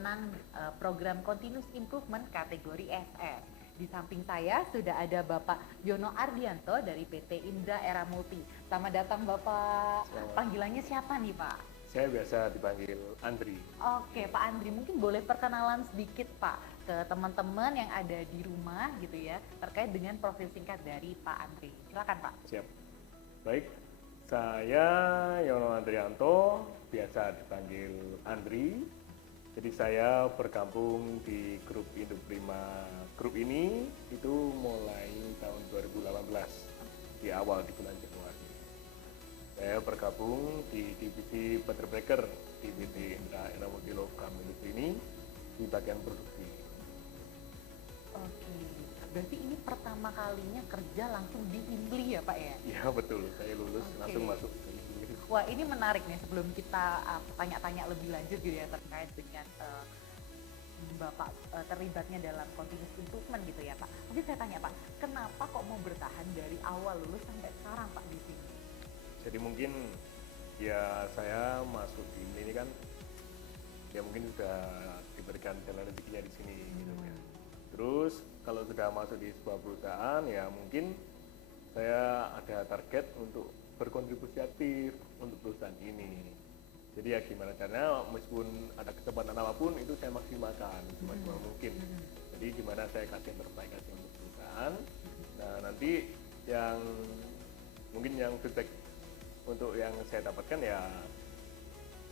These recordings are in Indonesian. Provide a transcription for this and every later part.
pemenang program Continuous Improvement kategori SS. Di samping saya sudah ada Bapak Yono Ardianto dari PT Indra Era Multi. Selamat datang Bapak. Selamat. Panggilannya siapa nih Pak? Saya biasa dipanggil Andri. Oke Pak Andri, mungkin boleh perkenalan sedikit Pak ke teman-teman yang ada di rumah gitu ya, terkait dengan profil singkat dari Pak Andri. Silakan Pak. Siap. Baik, saya Yono Andrianto, biasa dipanggil Andri. Jadi saya bergabung di grup Indoprima Group ini itu mulai tahun 2018 di awal di bulan Januari. Saya bergabung di divisi Battery Breaker di PT Indra Era Multi Logam Industri ini di bagian produksi. Oke, berarti ini pertama kalinya kerja langsung di Indli ya Pak ya? Iya betul, saya lulus langsung masuk ke Indri. Wah ini menarik nih, sebelum kita tanya-tanya lebih lanjut gitu ya terkait dengan Bapak terlibatnya dalam continuous improvement gitu ya Pak. Mungkin saya tanya Pak, kenapa kok mau bertahan dari awal lulus sampai sekarang Pak di sini? Jadi mungkin ya saya masuk di ini kan ya mungkin sudah diberikan jalan rezekinya di sini gitu ya. Terus kalau sudah masuk di sebuah perusahaan ya mungkin saya ada target untuk berkontribusi aktif untuk perusahaan ini. Jadi ya gimana caranya meskipun ada kesempatan apapun itu saya maksimalkan semaksimal mungkin. Jadi gimana saya kasih yang terbaik aja untuk perusahaan. Nah nanti yang mungkin yang feedback untuk yang saya dapatkan ya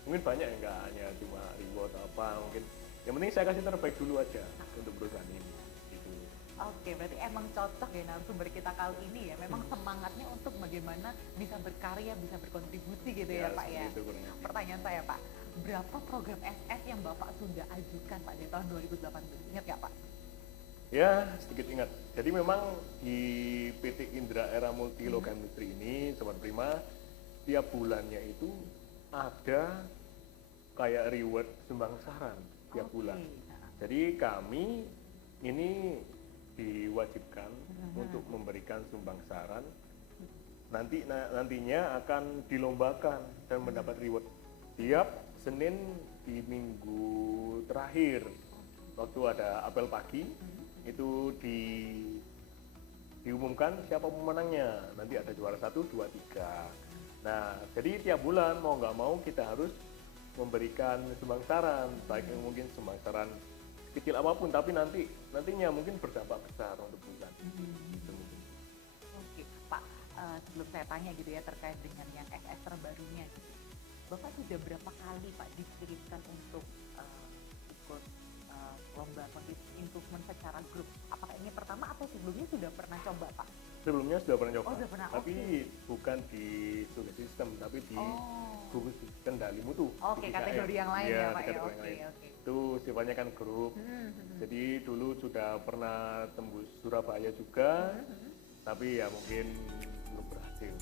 mungkin banyak ya, nggak hanya cuma reward atau apa, mungkin yang penting saya kasih terbaik dulu aja untuk perusahaan ini gitu. Oke, berarti emang cocok ya narasumber kita kali ini ya, memang semangatnya untuk bagaimana bisa berkarya, bisa berkontribusi gitu ya Pak ya. Itu Pertanyaan saya Pak, berapa program SS yang Bapak sudah ajukan Pak di tahun 2018, ingat nggak Pak? Ya, sedikit ingat. Jadi memang di PT Indra Era Multi Logam Industri ini, Sobat Prima, tiap bulannya itu ada kayak reward sumbang saran tiap bulan. Jadi kami ini diwajibkan untuk memberikan sumbang saran. Nantinya akan dilombakan dan mendapat reward tiap Senin di minggu terakhir. Waktu ada apel pagi itu diumumkan siapa pemenangnya. Nanti ada juara 1, 2, 3. Nah, jadi tiap bulan mau nggak mau kita harus memberikan sumbang saran, baik yang mungkin sumbang saran kecil apapun, tapi nantinya mungkin berdampak besar untuk perusahaan. Gitu. Oke, Pak, sebelum saya tanya gitu ya terkait dengan yang SS terbarunya, gitu. Bapak sudah berapa kali Pak dikirimkan untuk ikut lomba continuous improvement secara grup? Apakah ini pertama atau sebelumnya sudah pernah coba Pak? Sebelumnya sudah pernah coba, sudah pernah, tapi bukan di Sugeng System, tapi di gugus kendali mutu. Oke, kategori yang lain ya Pak ya. Oke. Itu sifatnya kan grup. Jadi dulu sudah pernah tembus Surabaya juga, tapi ya mungkin belum berhasil.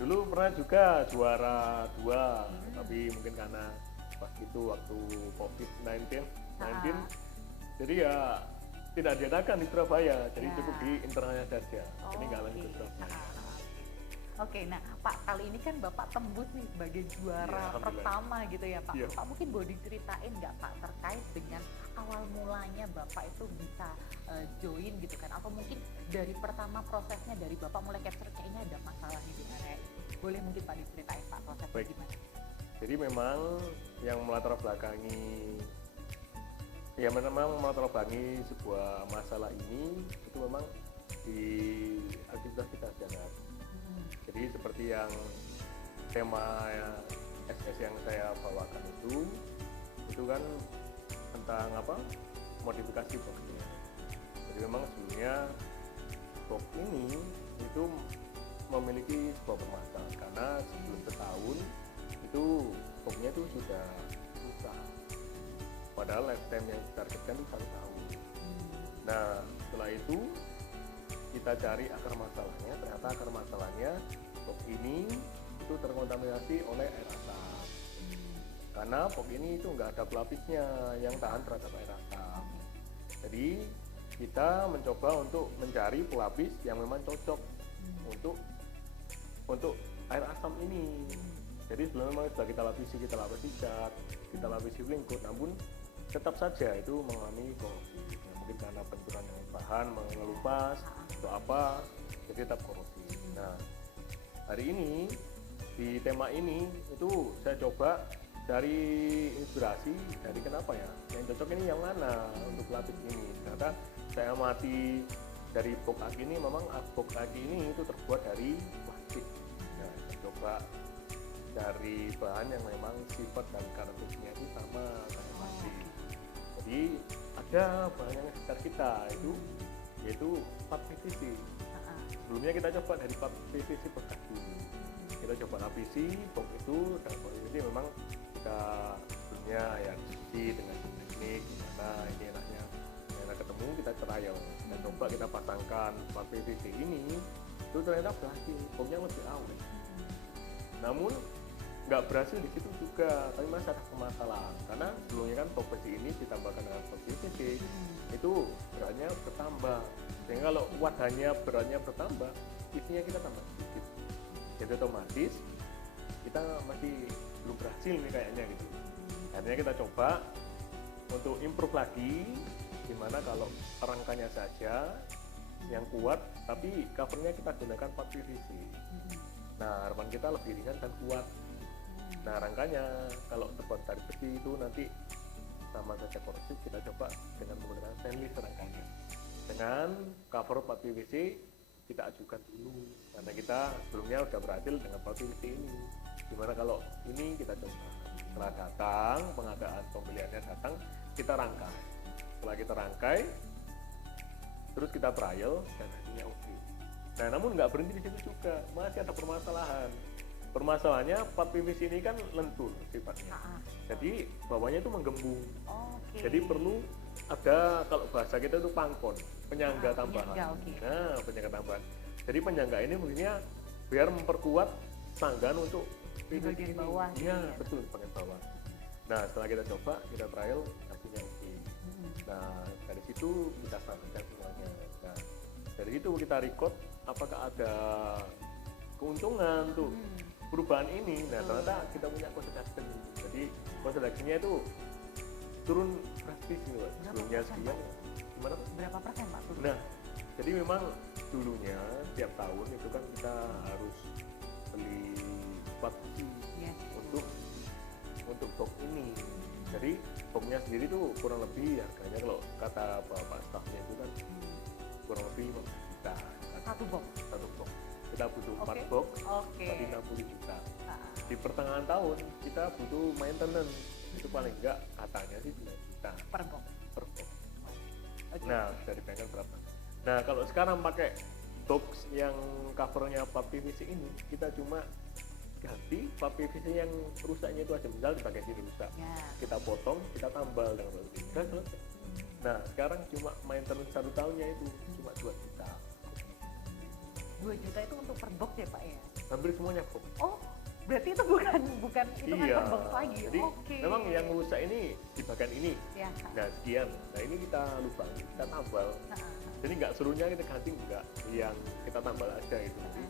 Dulu pernah juga juara 2, tapi mungkin karena pas itu waktu COVID-19, jadi ya tidak diadakan di Surabaya, jadi cukup di internalnya saja. Ini nggak lanjut ke Surabaya. Oke, nah Pak, kali ini kan Bapak tembus nih sebagai juara pertama gitu ya Pak. Pak mungkin boleh diceritain nggak Pak terkait dengan awal mulanya Bapak itu bisa join gitu kan, atau mungkin dari pertama prosesnya dari Bapak mulai capture kayaknya ada masalah di mana? Boleh mungkin Pak diceritain Pak prosesnya gimana? Jadi memang yang melatar belakangi sebuah masalah ini itu memang di aktivitas kita sehari-hari. Jadi seperti yang tema SS yang saya bawakan itu kan tentang modifikasi boxnya. Jadi memang sebelumnya box ini itu memiliki sebuah permasalahan karena sebelum setahun itu boxnya itu sudah rusak. Padahal lifetime yang ditargetkan itu 1 tahun. Nah setelah itu kita cari akar masalahnya, ternyata akar masalahnya box ini itu terkontaminasi oleh air asam. Karena box ini itu nggak ada pelapisnya yang tahan terhadap air asam. Jadi kita mencoba untuk mencari pelapis yang memang cocok untuk air asam ini. Jadi sebelumnya memang sudah kita lapisi cat, kita lapisi fling coat, namun tetap saja itu mengalami korupsi. Ya, mungkin karena benturan dengan bahan mengelupas atau apa, jadi tetap korupsi. Nah, hari ini di tema ini itu saya coba dari inspirasi dari kenapa ya yang cocok ini yang mana untuk lapis ini. Ternyata saya amati dari box aki ini, memang box aki ini itu terbuat dari plastik. Nah, saya coba dari bahan yang memang sifat dan karakteristiknya itu sama kayak plastik. Jadi ada bahan yang sekitar kita itu yaitu plat PVC. Sebelumnya kita coba dari plat PVC bekas dulu. Kita coba lapisi box itu dengan box ini memang kita sebelumnya ya cuci dengan teknik gimana ini enaknya. Karena ketemu kita trial dan coba kita pasangkan plat PVC ini itu ternyata berhasil, boxnya lebih awet. Namun nggak berhasil di situ juga, tapi masih ada permasalahan karena sebelumnya kan box PVC ini ditambahkan dengan box PVC itu beratnya bertambah, sehingga kalau wadahnya beratnya bertambah isinya kita tambah sedikit, jadi otomatis kita masih belum berhasil nih kayaknya gitu. Akhirnya kita coba untuk improve lagi, gimana kalau rangkanya saja yang kuat tapi covernya kita gunakan plat PVC. Nah, harapan kita lebih ringan dan kuat. Nah, rangkanya kalau terbuat dari besi itu nanti sama saja korosif, kita coba dengan menggunakan stainless rangkanya. Dengan cover plat PVC kita ajukan dulu, karena kita sebelumnya sudah berhasil dengan plat PVC ini. Gimana kalau ini kita coba? Setelah datang, pengadaan pembeliannya datang, kita rangkai. Setelah kita rangkai, terus kita trial dan hasilnya oke. Nah, namun nggak berhenti di situ juga, masih ada permasalahan. Permasalahannya plat PVC ini kan lentur sifatnya, jadi bawahnya itu menggembung. Jadi perlu ada, kalau bahasa kita itu pangkon, penyangga tambahan. Nah, penyangga tambahan. Jadi penyangga ini mungkinnya biar memperkuat sanggan untuk PVC bagian ini. bawah. Iya, betul, bagian bawah. Nah, setelah kita coba, kita trial, hasilnya oke. Nah, dari situ kita standarkan semuanya. Nah, dari situ kita record apakah ada keuntungan tuh perubahan ini. Nah, ternyata kita punya cost reduction. Jadi cost reduction-nya itu turun drastis gitu, Pak. Sebelumnya sekian, gimana Pak? Berapa persen Pak turun? Nah, jadi memang dulunya tiap tahun itu kan kita harus beli plat besi untuk box ini. Jadi boxnya sendiri tuh kurang lebih harganya, kalau kata bapak staffnya itu kan kurang lebih 50 juta. Satu box? Satu box. Kita butuh 4 box, berarti 60 juta. Di pertengahan tahun kita butuh maintenance, itu paling enggak katanya sih 9 juta per box. Nah, dari bengkel berapa? Nah, kalau sekarang pakai box yang covernya plat PVC ini, kita cuma ganti plat PVC yang rusaknya itu aja, misal di bagian sini rusak, kita potong, kita tambal dengan plat PVC, kan selesai. Nah, sekarang cuma maintenance 1 tahunnya itu cuma 2 juta. 2 juta itu untuk per box ya Pak ya? Hampir semuanya box. Oh, berarti itu bukan hitungan per box lagi. Jadi memang yang rusak ini di bagian ini. Ya. Nah, sekian. Nah, ini kita lubangi, kita tambal. Jadi nggak seluruhnya kita ganti, enggak, yang kita tambal aja gitu. Jadi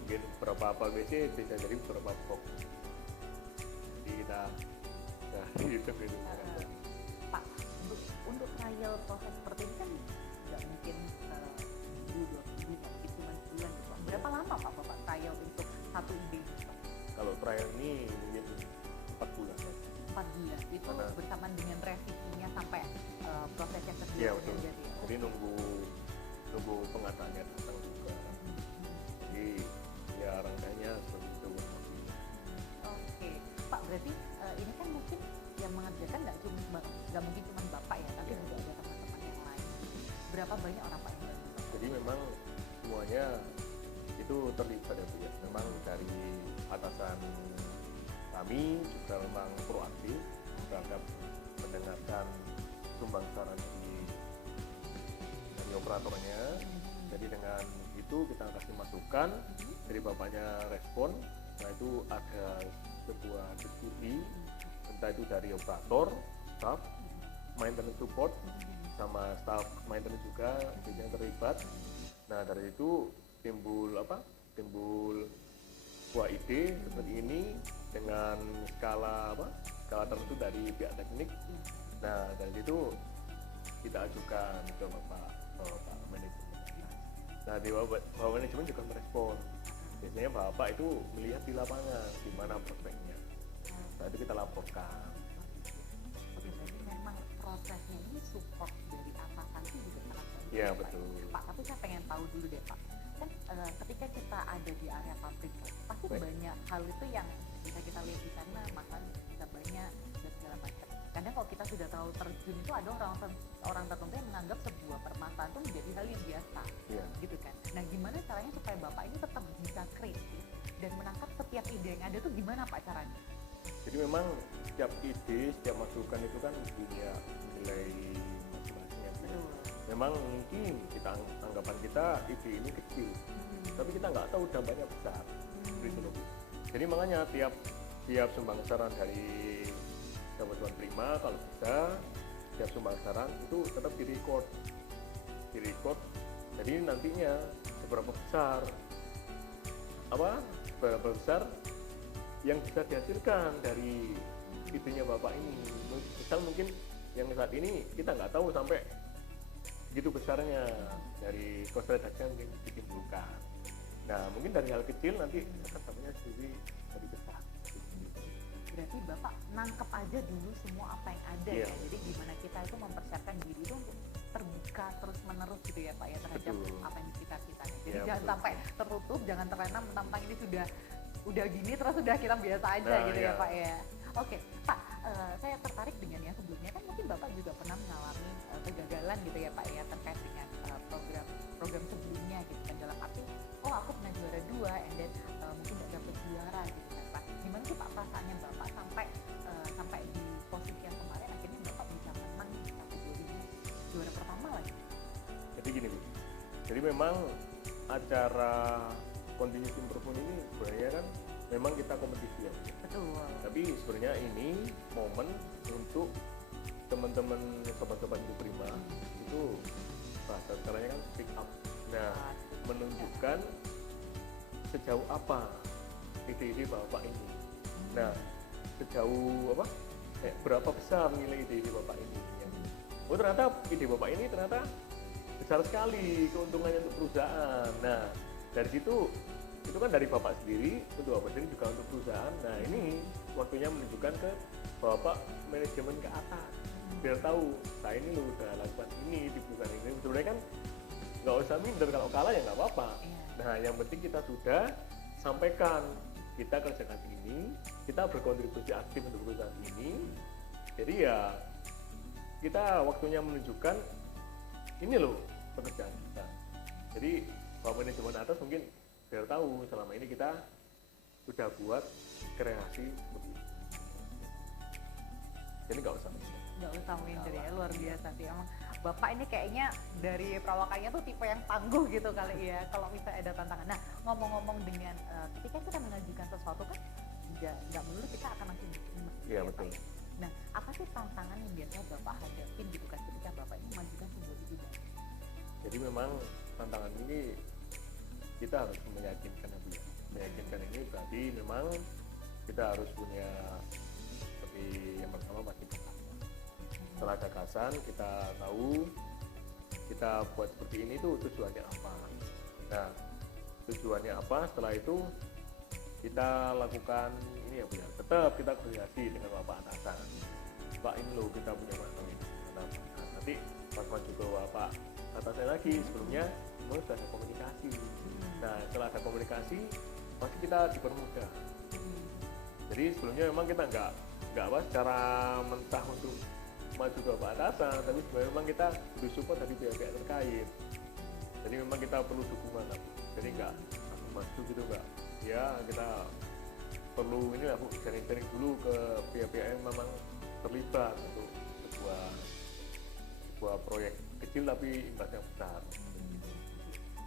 mungkin berapa PVC bisa jadi berapa box. Jadi kita hitung gitu. Pak, untuk trial proses seperti ini kan nggak mungkin dulu 2 minggu, mungkin cuma sebulan gitu. Berapa lama Pak Bapak trial untuk satu ide? Kalau trial ini mungkin 4 bulan. 4 bulan itu bersamaan dengan revisinya sampai prosesnya kedua. Iya, betul. Jadi nunggu pengadaannya datang juga. Jadi ya rangkaiannya seperti itu. Oke, Pak, berarti ini kan mungkin yang mengerjakan nggak mungkin cuma Bapak ya, tapi juga ada teman-teman yang lain. Berapa banyak orang Pak yang bantu? Jadi memang semuanya itu terlibat ya Bu ya. Memang dari atasan kami juga memang proaktif terhadap mendengarkan sumbang saran dari operatornya. Jadi dengan itu kita kasih masukan, dari bapaknya respon. Nah, itu ada sebuah diskusi, entah itu dari operator, staff, maintenance support, sama staff maintenance juga yang terlibat. Nah, dari itu timbul sebuah ide seperti ini dengan skala tertentu dari pihak teknik. Nah dari situ kita ajukan ke Bapak manajemen. Nah di Bapak manajemen juga merespon. Biasanya Bapak itu melihat di lapangan gimana prospeknya. Nah itu kita laporkan. Oke, berarti memang prosesnya ini support dari atasan itu juga sangat bagus. Iya Pak. betul. Pak, tapi saya pengen tahu dulu deh Pak. Kan ketika kita ada di area pabrik, pasti Baik. banyak hal itu yang bisa kita lihat di sana, masalah bisa banyak dan segala macam. Kadang kalau kita sudah terlalu terjun itu ada orang tertentu yang menganggap sebuah permasalahan itu menjadi hal yang biasa, Iya. gitu kan. Nah, gimana caranya supaya Bapak ini tetap bisa kreatif dan menangkap setiap ide yang ada tuh gimana Pak caranya? Jadi memang setiap ide, setiap masukan itu kan punya nilai masing-masing ya. Betul. Memang mungkin kita anggapan kita ide ini kecil, tapi kita nggak tahu dampaknya besar. Gitu loh. Jadi makanya tiap sumbang saran dari sahabat Tuan Prima kalau bisa tiap sumbang saran itu tetap direcord. Jadi nantinya seberapa besar yang bisa dihasilkan dari idenya Bapak ini. Misal mungkin yang saat ini kita nggak tahu sampai begitu besarnya dari cost reduction yang ditimbulkan. Nah mungkin dari hal kecil nanti akan dampaknya sendiri dari besar. Berarti Bapak nangkep aja dulu semua apa yang ada Iya. ya. Jadi gimana kita itu mempersiapkan diri itu untuk terbuka terus menerus gitu ya Pak ya terhadap Betul. apa yang di sekitar kita. Jadi Iya, jangan betul. sampai tertutup, jangan terlena mentang-mentang ini udah gini terus udah kita biasa aja Nah, gitu iya. ya Pak ya. Oke Pak, saya tertarik dengan yang sebelumnya kan mungkin Bapak juga pernah mengalami kegagalan gitu ya Pak ya terkait dengan program sebelumnya gitu kan, dalam arti aku pernah juara 2 and then mungkin nggak dapet juara gitu kan Pak. Gimana sih Pak perasaannya Bapak sampai di posisi yang kemarin akhirnya Bapak bisa menang di kategorinya juara pertama lagi? Jadi gini Bu, jadi memang acara continuous improvement ini sebenarnya kan memang kita kompetisi ya. Betul. Tapi sebenarnya ini momen untuk teman-teman sobat-sobat Ibu Prima itu bahasa sekarangnya kan pick up. Nah, menunjukkan sejauh apa ide-ide Bapak ini. Nah, sejauh apa? Berapa besar nilai ide-ide Bapak ini? Oh ternyata ide Bapak ini ternyata besar sekali keuntungannya untuk perusahaan. Nah, dari situ itu kan dari Bapak sendiri, untuk Bapak sendiri juga untuk perusahaan. Nah, ini waktunya menunjukkan ke Bapak manajemen ke atas. Biar tahu, saya ini loh udah lakukan ini di perusahaan ini. Sebenarnya kan nggak usah minder, kalau kalah ya nggak apa-apa. Nah, yang penting kita sudah sampaikan, kita kerjakan ini, kita berkontribusi aktif untuk perusahaan ini. Jadi ya kita waktunya menunjukkan ini loh pekerjaan kita. Jadi Bapak manajemen atas mungkin biar tahu selama ini kita sudah buat kreasi seperti ini. Jadi nggak usah minder. Nggak usah minder ya, luar biasa sih emang. Bapak ini kayaknya dari perawakannya tuh tipe yang tangguh gitu kali ya kalau misalnya ada tantangan. Nah, ngomong-ngomong dengan ketika kita mengajukan sesuatu kan nggak melulu kita akan langsung diterima. Iya, ya, betul. Pak, ya. Nah, apa sih tantangan yang biasanya Bapak hadapin gitu kan ketika Bapak ini mengajukan sebuah ide baru? Jadi memang tantangan ini kita harus meyakinkan ya Bu ya. Meyakinkan ini berarti memang kita harus punya seperti yang pertama pasti gagasan. Setelah gagasan kita tahu kita buat seperti ini tuh tujuannya apa. Nah tujuannya apa, setelah itu kita lakukan ini ya Bu ya. Tetap kita koordinasi dengan Bapak atasan. Pak ini loh kita punya masalah ini. Nah, nanti pas maju ke Bapak atasnya lagi sebelumnya memang sudah ada komunikasi. Nah setelah ada komunikasi pasti kita dipermudah. Jadi sebelumnya memang kita nggak secara mentah untuk maju ke Bapak atasan, tapi sebenarnya memang kita butuh support dari pihak-pihak terkait. Jadi memang kita perlu dukungan, jadi nggak langsung maju gitu nggak. Ya kita perlu ini lah Bu, sharing dulu ke pihak-pihak yang memang terlibat untuk sebuah proyek kecil tapi imbasnya besar.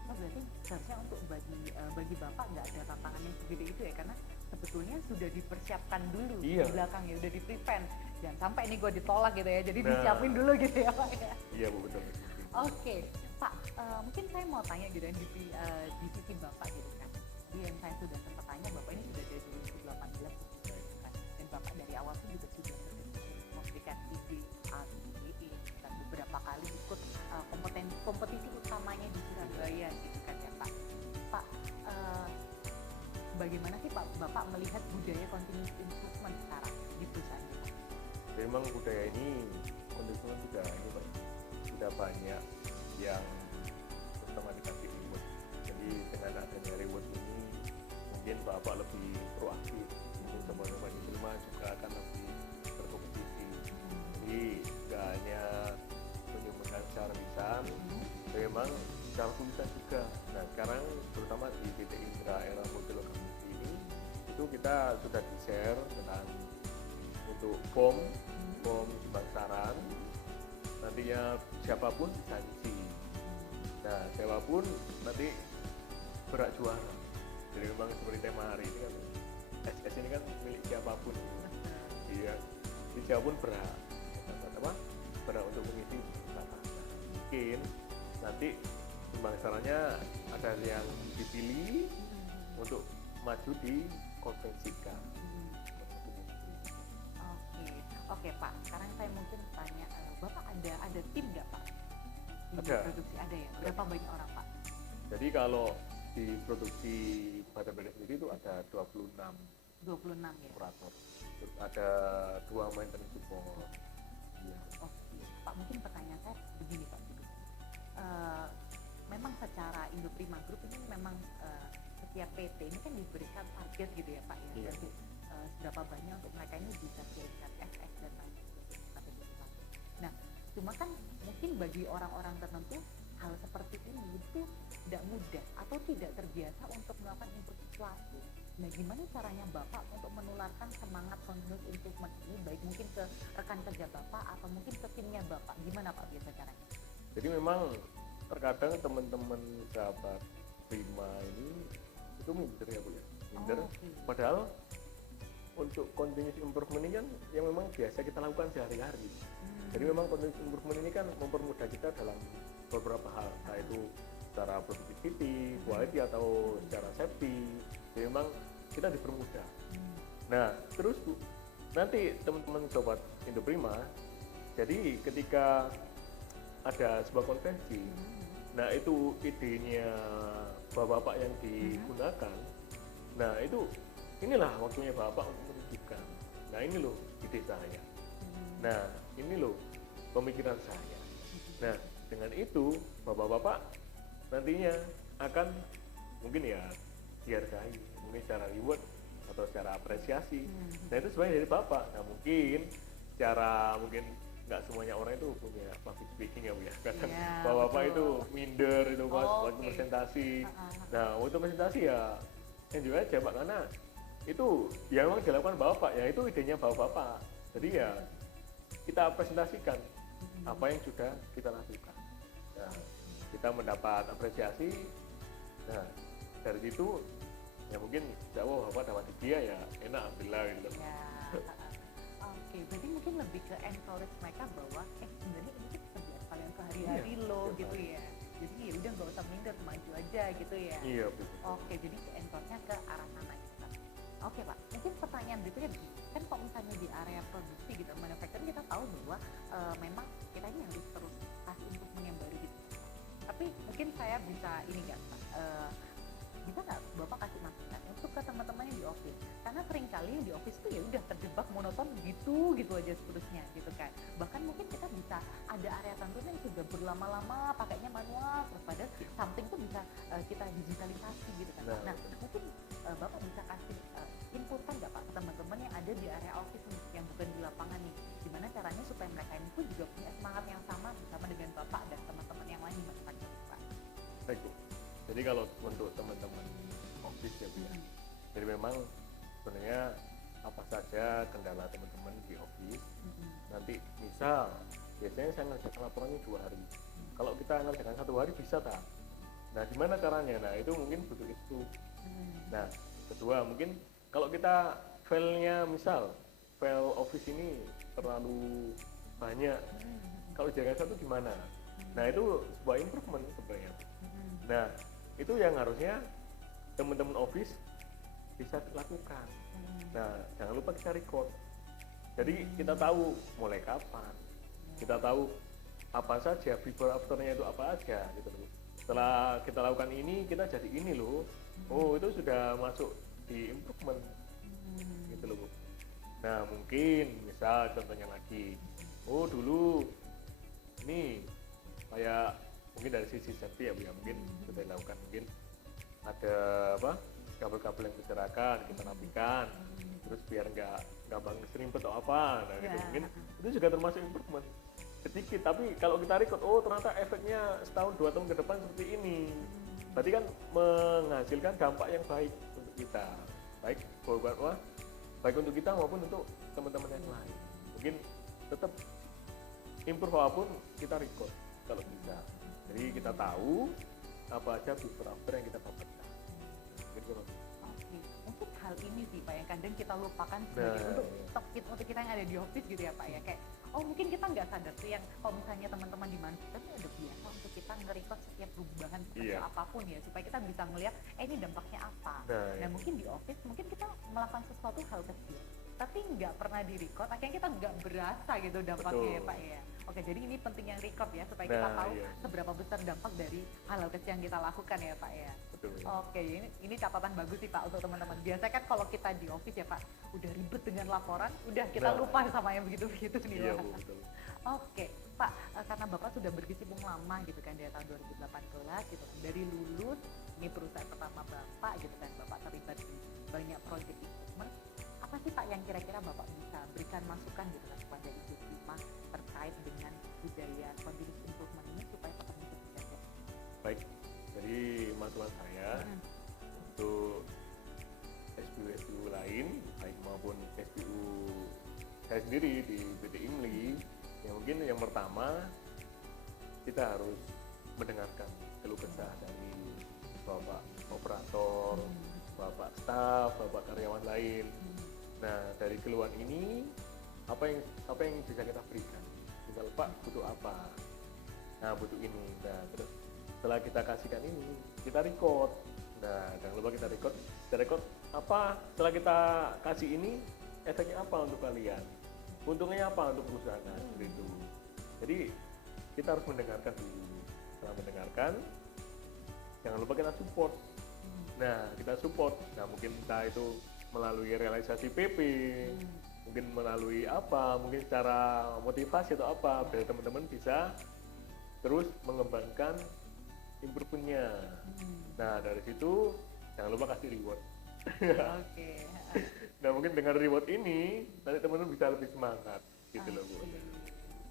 Oh, berarti seharusnya untuk bagi Bapak nggak ada tantangan yang segede itu ya, karena sebetulnya sudah dipersiapkan dulu di belakang ya, udah di-prevent. Jangan sampai ini gue ditolak gitu ya, jadi disiapin dulu gitu ya Pak ya. Iya Bu, betul. Oke, Pak, mungkin saya mau tanya gitu ya di sisi Bapak gitu kan. Yang saya sudah sempat tanya, Bapak ini sudah dari 2018 gitu kan. Dan Bapak dari awal tuh juga sudah memberikan ide melihat budaya continuous improvement sekarang di perusahaan kita? Memang budaya ini kondisinya sudah ini Pak, sudah banyak yang terutama dikasih reward. Jadi dengan adanya reward ini mungkin Bapak lebih proaktif, mungkin teman-teman diterima juga akan lebih berkompetisi. Jadi nggak hanya menyumbangkan secara lisan, memang secara tulisan juga. Nah sekarang terutama di PT Indra era multilokasi ini itu kita sudah di-share tentang untuk form sumbang saran, nantinya siapapun bisa isi. Nah siapapun nanti berhak juara. Jadi memang seperti tema hari ini kan, SS ini kan milik siapapun. Iya, jadi siapapun berhak berhak untuk mengisi bersama. Mungkin nanti sumbang sarannya ada yang dipilih untuk maju di konvensi K. Oke Pak, sekarang saya mungkin tanya, Bapak ada tim nggak Pak? Di Ada. produksi ada ya? Berapa banyak orang Pak? Jadi kalau di produksi Bata-Bata sendiri itu ada 26 26 ya? operator. Terus ada 2 maintenance support. Ya. Oke, Pak mungkin pertanyaan saya begini Pak. Memang secara Indoprima Group ini memang setiap PT ini kan diberikan target gitu ya Pak ya? Iya. Jadi, seberapa banyak untuk mereka ini bisa kirimkan FX dan lain sebagainya. Nah, cuma kan mungkin bagi orang-orang tertentu hal seperti ini itu tidak mudah atau tidak terbiasa untuk melakukan improvisasi. Nah, gimana caranya Bapak untuk menularkan semangat continuous improvement ini baik mungkin ke rekan kerja Bapak atau mungkin ke timnya Bapak? Gimana Pak biasa caranya? Jadi memang terkadang teman-teman sahabat Prima ini itu minder ya Bu ya, minder. Oke. Padahal untuk continuous improvement ini kan yang memang biasa kita lakukan sehari-hari. Jadi memang continuous improvement ini kan mempermudah kita dalam beberapa hal, entah itu secara productivity, quality atau secara safety. Jadi memang kita dipermudah. Nah terus Bu, nanti teman-teman sobat Indoprima, jadi ketika ada sebuah konvensi, nah itu idenya bapak-bapak yang digunakan, nah itu inilah waktunya bapak untuk menunjukkan, nah ini loh ide saya, nah ini loh pemikiran saya. Nah dengan itu bapak-bapak nantinya akan mungkin ya dihargai, mungkin secara reward atau secara apresiasi. Nah itu sebenarnya dari bapak. Nah mungkin secara mungkin nggak semuanya orang itu punya public speaking ya Bu ya. Kadang bapak-bapak itu minder itu pas waktu presentasi. Nah waktu presentasi ya enjoy aja Pak, karena itu ya memang dilakukan bapak ya, itu idenya bapak-bapak. Jadi ya kita presentasikan apa yang sudah kita lakukan. Nah, kita mendapat apresiasi. Nah, dari situ ya mungkin jauh bapak dapat hadiah ya enak alhamdulillah gitu. Ya. Oke, berarti mungkin lebih ke encourage mereka bahwa sebenarnya ini tuh kebiasaan kalian sehari-hari loh gitu ya. Jadi ya udah nggak usah minder, maju aja gitu ya. Iya betul. Oke, jadi encourage-nya ke arah sana gitu Pak. Oke Pak, mungkin pertanyaan berikutnya begini. Kan kalau misalnya di area produksi gitu, manufacturing kita tahu bahwa memang kita ini harus terus kasih improvement yang baru gitu. Tapi mungkin saya bisa ini nggak Pak, bisa nggak Bapak kasih masukan untuk ke teman-temannya di office? Karena seringkali di office tuh ya udah terjebak monoton gitu aja seterusnya gitu kan. Bahkan mungkin kita bisa ada area tertentu yang sudah berlama-lama pakainya manual, terus pada something tuh bisa kita digitalisasi gitu kan. Nah mungkin Bapak bisa kasih inputan nggak Pak ke teman-teman yang ada di area office nih, yang bukan di lapangan nih, gimana caranya supaya mereka ini pun juga punya semangat yang sama bersama dengan Bapak dan teman-teman yang lain di manufacturing Pak? Baik Bu. Jadi kalau untuk teman-teman office ya Bu ya, jadi memang sebenarnya apa saja kendala teman-teman di office, nanti misal biasanya saya ngerjakan laporannya 2 hari, kalau kita ngerjakan 1 hari bisa tak? Nah gimana caranya? Nah itu mungkin butuh itu. Nah kedua mungkin kalau kita filenya misal file office ini terlalu banyak, kalau jangan satu gimana? Nah itu sebuah improvement sebenarnya. Nah itu yang harusnya teman-teman office bisa lakukan. Nah jangan lupa kita record. Jadi kita tahu mulai kapan, kita tahu apa saja before afternya itu apa aja gitu loh. Setelah kita lakukan ini kita jadi ini loh. Oh itu sudah masuk di improvement. gitu loh Bu. Nah mungkin misal contohnya lagi, oh dulu ini kayak mungkin dari sisi safety ya Bu ya, mungkin sudah dilakukan, mungkin ada apa kabel-kabel yang berserakan kita rapikan, terus biar nggak gampang serimpet atau apa, nah gitu mungkin itu juga termasuk improvement sedikit. Tapi kalau kita record, oh ternyata efeknya setahun 2 tahun ke depan seperti ini, berarti kan menghasilkan dampak yang baik untuk kita, baik baik untuk kita maupun untuk teman-teman yang lain. Mungkin tetap improve apapun kita record kalau bisa, jadi kita tahu apa aja before after yang kita dapatkan gitu loh. Oke, mungkin hal ini sih Pak yang kadang kita lupakan sebagai untuk kita yang ada di office gitu ya Pak ya, kayak oh mungkin kita nggak sadar sih yang kalau misalnya teman-teman di Manchester itu udah biasa untuk kita nge-record setiap perubahan sekecil apapun ya, supaya kita bisa ngelihat ini dampaknya apa. Nah mungkin di office mungkin kita melakukan sesuatu hal kecil tapi nggak pernah di-record, akhirnya kita nggak berasa gitu dampaknya ya Pak ya. Oke, jadi ini penting yang record ya, supaya kita tahu seberapa besar dampak dari hal-hal kecil yang kita lakukan ya Pak ya. Betul. Oke, ini catatan bagus sih Pak untuk teman-teman. Biasanya kan kalau kita di office ya Pak, udah ribet dengan laporan, udah kita lupa sama yang begitu-begitu nih Iya, Pak. Bu, betul. Oke, Pak, karena Bapak sudah berkecimpung lama gitu kan dari tahun 2018 gitu kan. Dari lulus, ini perusahaan pertama Bapak gitu kan, Bapak terlibat di banyak project improvement. Apa sih Pak yang kira-kira Bapak bisa berikan masukan gitu kan kepada Ibu Prima terkait dengan budaya continuous improvement ini supaya tetap bisa dijaga? Baik, jadi masukan saya untuk SBU lain, baik maupun SBU saya sendiri di PT Imli, yang mungkin yang pertama kita harus mendengarkan keluh kesah dari Bapak operator, Bapak staf, Bapak karyawan lain. Nah dari keluhan ini apa yang bisa kita berikan? Misal Pak butuh apa? Nah butuh ini. Nah terus setelah kita kasihkan ini, kita record. Nah jangan lupa kita record apa setelah kita kasih ini, efeknya apa untuk kalian? Untungnya apa untuk perusahaan? Gitu. Jadi kita harus mendengarkan dulu. Setelah mendengarkan, jangan lupa kita support. Nah kita support. Nah mungkin entah itu melalui realisasi PP, mungkin melalui apa, mungkin secara motivasi atau apa, biar teman-teman bisa terus mengembangkan improve-nya. Nah dari situ jangan lupa kasih reward. Oke. Nah mungkin dengan reward ini nanti teman-teman bisa lebih semangat gitu loh Bu.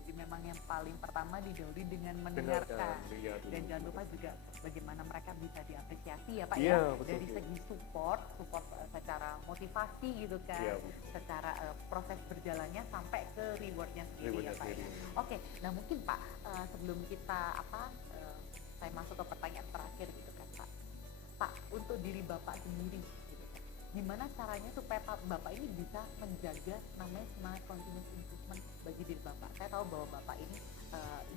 Jadi memang yang paling pertama didahului dengan mendengarkan, dan jangan lupa juga bagaimana mereka bisa diapresiasi ya Pak ya, betul, dari segi support secara motivasi gitu kan, secara proses berjalannya sampai ke rewardnya sendiri ya Pak ya. Oke, nah mungkin Pak sebelum kita saya masuk ke pertanyaan terakhir gitu kan Pak, untuk diri Bapak sendiri gitu kan, gimana caranya supaya Bapak ini bisa menjaga namanya semangat continuous improvement bagi diri Bapak? Saya tahu bahwa Bapak ini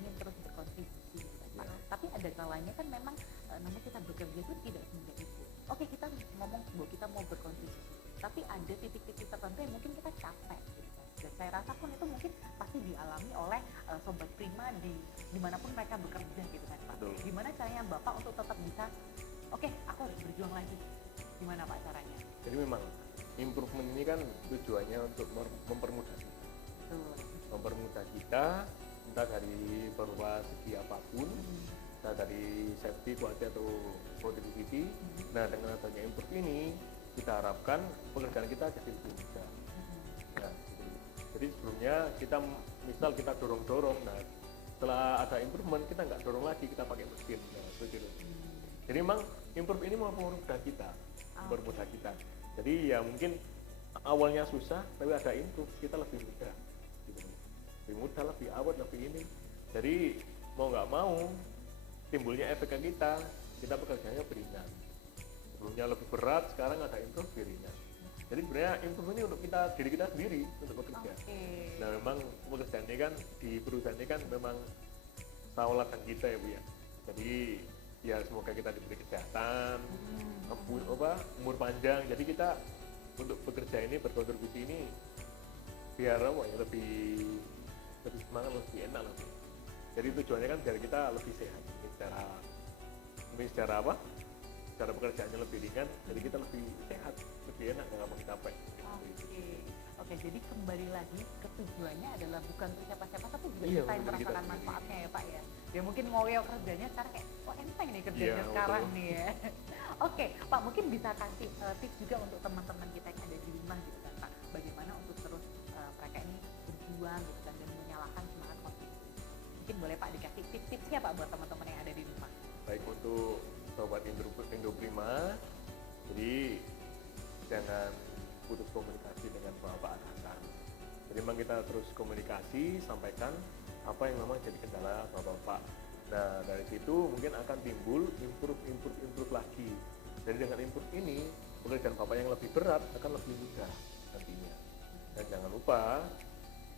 ingin terus berkontribusi gitu kan Pak, tapi ada kalanya kan memang namanya kita bekerja itu tidak semudah itu. Oke, kita ngomong bahwa kita mau berkontribusi, tapi ada titik-titik tertentu yang mungkin kita capek gitu kan. Dan saya rasa pun itu mungkin pasti dialami oleh Sobat Prima dimanapun mereka bekerja gitu kan Pak. Gimana caranya Bapak untuk tetap bisa, oke, aku harus berjuang lagi. Gimana Pak caranya? Jadi memang improvement ini kan tujuannya untuk mempermudah kita. Mempermudah kita, entah dari berupa segi apapun, entah dari safety, quality atau productivity. Nah dengan adanya improve ini, kita harapkan pekerjaan kita jadi lebih mudah. Nah, jadi sebelumnya misal kita dorong-dorong, nah setelah ada improvement kita nggak dorong lagi, kita pakai mesin. Nah, begitu. Jadi memang improve ini mempermudah kita, mempermudah kita. Jadi ya mungkin awalnya susah, tapi ada improve kita lebih mudah, gitu. Lebih mudah, lebih awet, lebih ini. Jadi mau nggak mau timbulnya efek ke kita pekerjaannya beringan. Sebelumnya lebih berat, sekarang ada improve ringan. Jadi sebenarnya improve ini untuk diri kita sendiri untuk bekerja. Nah memang pekerjaan ini kan di perusahaan ini kan memang taulatan kita ya Bu ya. Jadi ya semoga kita diberi kesehatan, umur panjang. Jadi kita untuk bekerja ini, berkontribusi ini biar lebih semangat, lebih enak lah. Jadi tujuannya kan biar kita lebih sehat. Secara cara pekerjaannya lebih ringan, jadi kita lebih sehat, lebih enak, nggak gampang capek. Oke, jadi kembali lagi ke tujuannya adalah bukan untuk siapa-siapa, tapi juga Iya, kita yang bener, kita merasakan sendiri. manfaatnya ya Pak ya. Ya mungkin ngoyo kerjanya sekarang kayak, kok enteng nih kerjanya Iya, sekarang betul. nih ya. Oke, Pak mungkin bisa kasih tips juga untuk teman-teman kita yang ada di rumah gitu kan Pak, bagaimana untuk terus mereka ini berjuang gitu kan dan menyalakan semangat positif. Mungkin boleh Pak dikasih tips-tipsnya Pak buat teman-teman yang ada di rumah. Baik untuk sobat Indo Prima, jadi jangan putus komunikasi dengan bapak atasan. Jadi memang kita terus komunikasi, sampaikan apa yang memang jadi kendala bapak-bapak. Nah dari situ mungkin akan timbul improve lagi. Jadi dengan improve ini pekerjaan bapak yang lebih berat akan lebih mudah nantinya. Dan jangan lupa,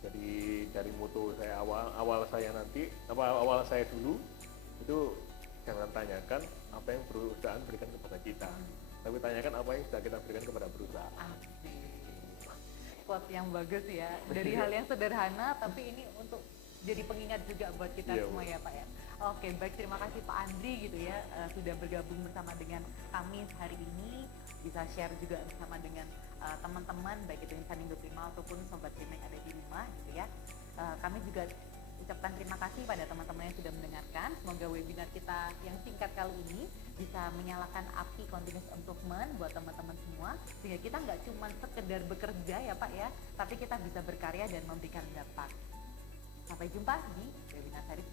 jadi dari moto saya awal saya nanti awal saya dulu itu jangan tanyakan apa yang perusahaan berikan kepada kita, tapi tanyakan apa yang sudah kita berikan kepada perusahaan. Quote yang bagus ya, dari hal yang sederhana tapi ini untuk jadi pengingat juga buat kita semua ya Pak ya. Oke, baik, terima kasih Pak Andri gitu ya, sudah bergabung bersama dengan kami hari ini, bisa share juga bersama dengan teman-teman baik itu insan Indo Prima ataupun sobat Prima yang ada di rumah gitu ya. Kami juga ucapkan terima kasih pada teman-teman yang sudah mendengarkan. Semoga webinar kita yang singkat kali ini bisa menyalakan api continuous improvement buat teman-teman semua, sehingga kita nggak cuma sekedar bekerja ya Pak ya, tapi kita bisa berkarya dan memberikan dampak. Sampai jumpa di webinar hari